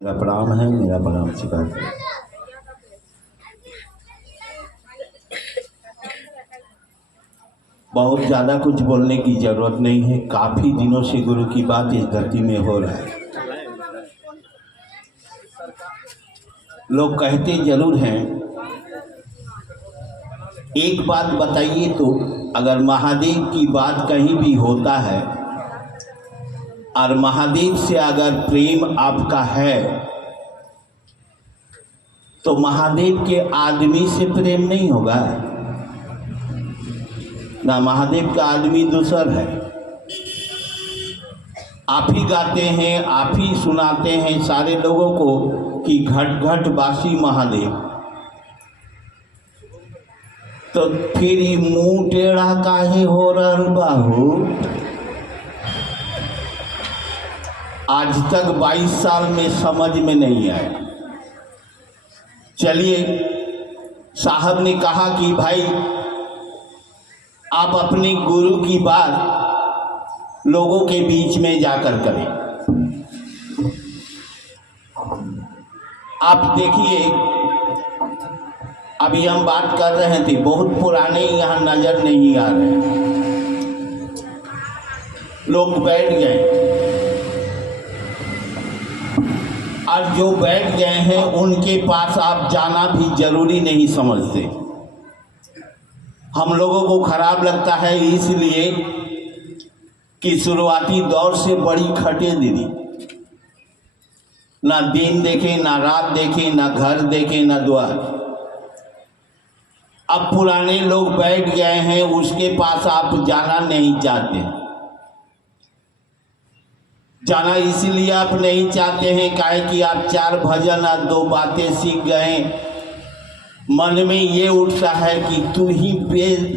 मेरा प्रणाम है, मेरा प्रणाम स्वीकार करें। बहुत ज़्यादा कुछ बोलने की ज़रूरत नहीं है। काफ़ी दिनों से गुरु की बात इस धरती में हो रहा है। लोग कहते जरूर हैं। एक बात बताइए तो, अगर महादेव की बात कहीं भी होता है और महादेव से अगर प्रेम आपका है तो महादेव के आदमी से प्रेम नहीं होगा ना। महादेव का आदमी दूसर है। आप ही गाते हैं, आप ही सुनाते हैं सारे लोगों को कि घट घट बासी महादेव। तो फिर मुंह टेढ़ा काहे हो रहल बाहू? आज तक 22 साल में समझ में नहीं आया। चलिए, साहब ने कहा कि भाई आप अपने गुरु की बात लोगों के बीच में जाकर करें। आप देखिए, अभी हम बात कर रहे थे, बहुत पुराने यहाँ नजर नहीं आ रहे। लोग बैठ गए और जो बैठ गए हैं उनके पास आप जाना भी जरूरी नहीं समझते। हम लोगों को खराब लगता है इसलिए कि शुरुआती दौर से बड़ी खटे दीदी, ना दिन देखे, ना रात देखे, ना घर देखे, ना द्वार। अब पुराने लोग बैठ गए हैं, उसके पास आप जाना नहीं चाहते। जाना इसलिए आप नहीं चाहते हैं काहे कि आप 4 भजन और 2 बातें सीख गए। मन में ये उठता है कि तू ही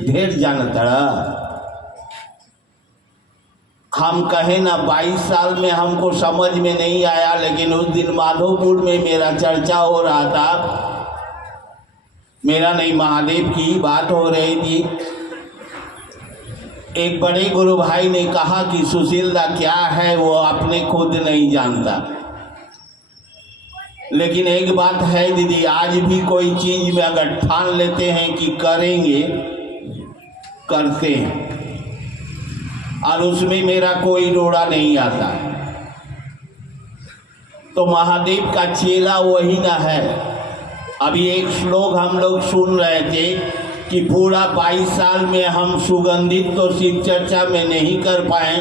ढेर जानता। हम कहे ना 22 साल में हमको समझ में नहीं आया, लेकिन उस दिन माधोपुर में मेरा चर्चा हो रहा था। मेरा नहीं, महादेव की बात हो रही थी। एक बड़े गुरु भाई ने कहा कि सुशील दा क्या है वो अपने खुद नहीं जानता। लेकिन एक बात है दीदी, आज भी कोई चीज में अगर ठान लेते हैं कि करेंगे, करते हैं, और उसमें मेरा कोई रोड़ा नहीं आता। तो महादेव का चेला वही ना है। अभी एक श्लोक हम लोग सुन रहे थे कि पूरा 22 साल में हम सुगंधित तो शिव चर्चा में नहीं कर पाए,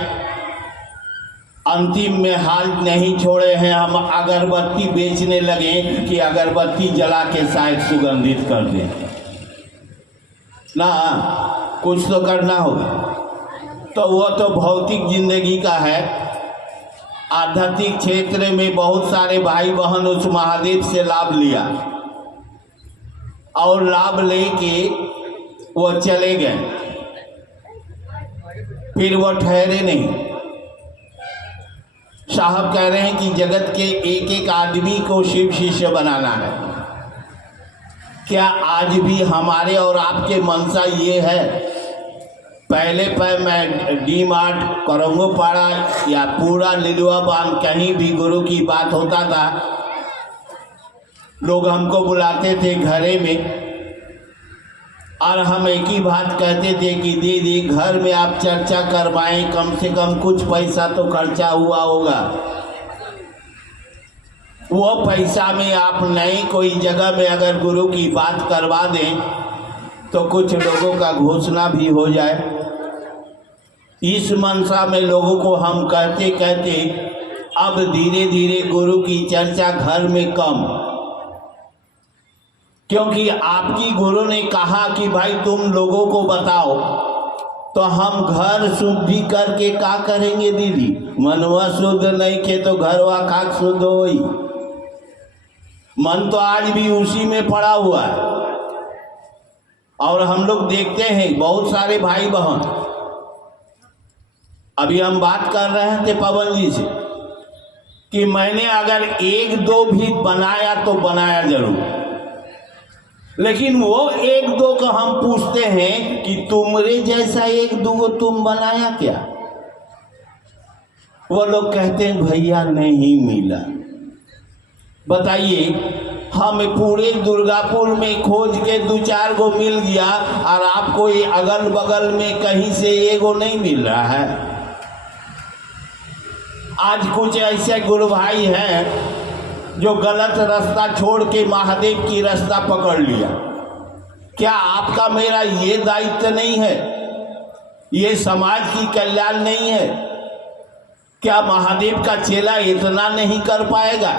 अंतिम में हाल नहीं छोड़े हैं। हम अगरबत्ती बेचने लगे कि अगरबत्ती जला के शायद सुगंधित कर दें ना। कुछ तो करना होगा। तो वो तो भौतिक जिंदगी का है। आध्यात्मिक क्षेत्र में बहुत सारे भाई बहन उस महादेव से लाभ लिया और लाभ लेके वो चले गए, फिर वो ठहरे नहीं। साहब कह रहे हैं कि जगत के एक एक आदमी को शिव शिष्य बनाना है। क्या आज भी हमारे और आपके मनसा ये है? पहले मैं डी मार्ट, करंगोपाड़ा या पूरा लिलुआ बांध कहीं भी गुरु की बात होता था, लोग हमको बुलाते थे घरे में और हम एक ही बात कहते थे कि दीदी घर में आप चर्चा करवाएं, कम से कम कुछ पैसा तो खर्चा हुआ होगा। वो पैसा में आप नई कोई जगह में अगर गुरु की बात करवा दें तो कुछ लोगों का घोषणा भी हो जाए। इस मनसा में लोगों को हम कहते कहते अब धीरे धीरे गुरु की चर्चा घर में कम, क्योंकि आपकी गुरु ने कहा कि भाई तुम लोगों को बताओ। तो हम घर शुद्ध भी करके क्या करेंगे दीदी? मनवा शुद्ध नहीं के तो घरवा का शुद्ध होई। मन तो आज भी उसी में पड़ा हुआ है। और हम लोग देखते हैं बहुत सारे भाई बहन, अभी हम बात कर रहे थे पवन जी से कि मैंने अगर 1-2 भी बनाया तो बनाया जरूर, लेकिन वो 1-2 का हम पूछते हैं कि तुमरे जैसा 1-2 तुम बनाया क्या? वो लोग कहते हैं भैया नहीं मिला। बताइए, हम पूरे दुर्गापुर में खोज के 2-4 गो मिल गया और आपको ये अगल बगल में कहीं से एगो नहीं मिल रहा है। आज कुछ ऐसे गुरु भाई हैं जो गलत रास्ता छोड़ के महादेव की रास्ता पकड़ लिया। क्या आपका मेरा ये दायित्व नहीं है? ये समाज की कल्याण नहीं है? क्या महादेव का चेला इतना नहीं कर पाएगा?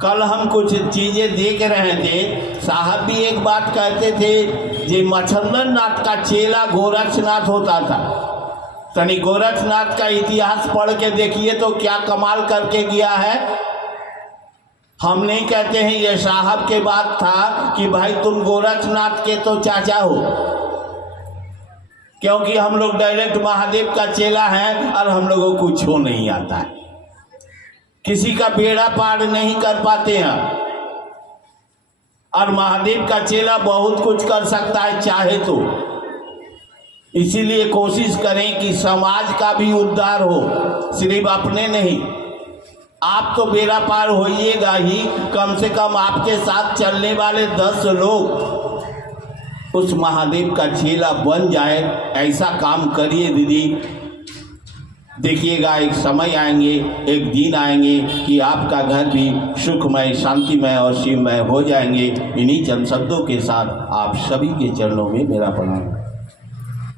कल हम कुछ चीजें देख रहे थे, साहब भी एक बात कहते थे, जे मच्छंदन नाथ का चेला गोरक्षनाथ होता था। तनी गोरक्षनाथ का इतिहास पढ़ के देखिए तो क्या कमाल करके गया है। हम नहीं कहते हैं, ये साहब के बात था कि भाई तुम गोरक्षनाथ के तो चाचा हो, क्योंकि हम लोग डायरेक्ट महादेव का चेला हैं और हम लोगों को कुछ हो नहीं आता है, किसी का बेड़ा पार नहीं कर पाते हैं। और महादेव का चेला बहुत कुछ कर सकता है चाहे तो। इसीलिए कोशिश करें कि समाज का भी उद्धार हो, सिर्फ अपने नहीं। आप तो बेड़ा पार होइएगा ही, कम से कम आपके साथ चलने वाले 10 लोग उस महादेव का चेला बन जाए। ऐसा काम करिए दीदी, देखिएगा एक समय आएंगे, एक दिन आएंगे कि आपका घर भी सुखमय, शांतिमय और शिवमय हो जाएंगे। इन्हीं चंद शब्दों के साथ आप सभी के चरणों में मेरा प्रणाम।